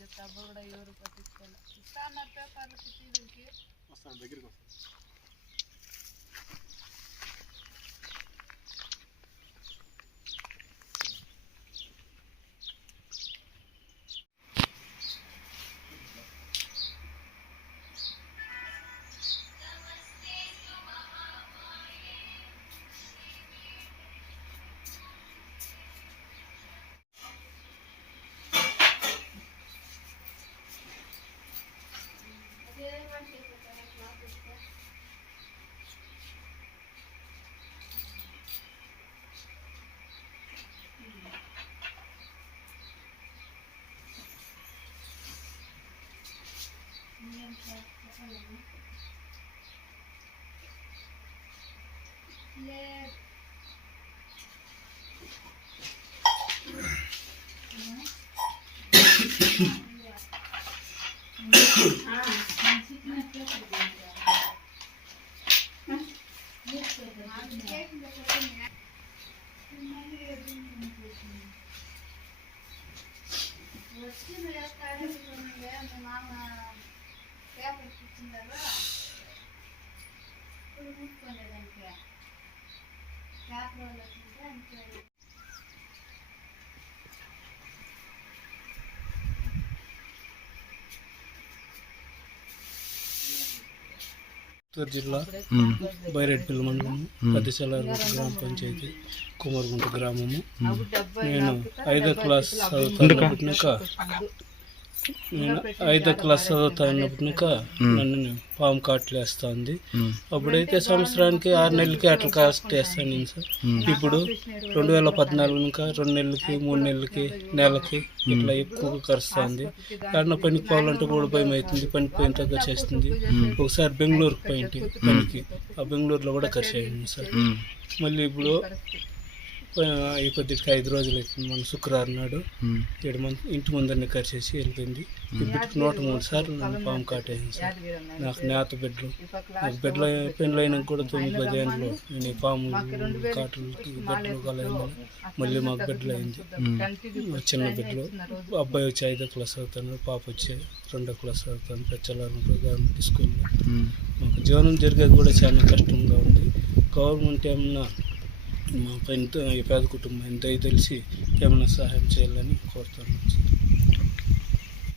చెప్తే అబ్బా కూడా ఎవరు పట్టించుకోవాలి ఇస్తా అన్నారు పేపర్లకి దగ్గరికి వస్తాను. What's the best చిత్తూరు జిల్లా బైరెడ్పల్లి మండలం పెద్దచెల్లారు గ్రామ పంచాయతీ కుమారగుంట గ్రామము. నేను ఐదో క్లాస్ చదువుతున్నప్పటినాక నేను ఐదో క్లాస్ చదువుతున్నప్పటినాక నన్ను పాము కాట్లు వేస్తుంది. అప్పుడైతే సంవత్సరానికి ఆరు నెలలకి అట్లా కాస్ట్ వేస్తాను నేను సార్. ఇప్పుడు రెండు వేల పద్నాలుగు ఇంకా రెండు నెలలకి మూడు నెలలకి నెలకి ఇట్లా ఎక్కువగా కరుస్తుంది. కారణం పనికి పోవాలంటే కూడా భయం అవుతుంది పని పోయిన చేస్తుంది. ఒకసారి బెంగళూరుకి పోయింటి పనికి. ఆ బెంగళూరులో కూడా ఖర్చు అయింది సార్. మళ్ళీ ఇప్పుడు ఈ కొద్దికి ఐదు రోజులు అవుతుంది మన శుక్రవారం నాడు ఏడు మంది ఇంటి ముందరనే కరిచేసి వెళ్ళిపోయింది. ఇప్పుడు నూట మూడు సార్లు నన్ను పాము కాటేసింది సార్. నాకు నేత బిడ్డలు నాకు బిడ్డలు పెళ్ళి అయినాక కూడా తొమ్మిది పది ఏళ్ళు నేను పాము కాటలు బిడ్డలు కలయింది మళ్ళీ మాకు బిడ్డలు అయింది. చిన్న బిడ్డలు అబ్బాయి వచ్చి ఐదో క్లాస్ అవుతాను పాప వచ్చి రెండో క్లాస్ అవుతాను పెచ్చలారు గవర్నమెంట్ స్కూల్లో మాకు జీవనం జరిగేది కూడా చాలా కష్టంగా ఉంది. గవర్నమెంట్ ఏమన్నా మా పైన ఈ పేద కుటుంబం ఎంత తెలిసి ఏమైనా సహాయం చేయాలని కోరుతాను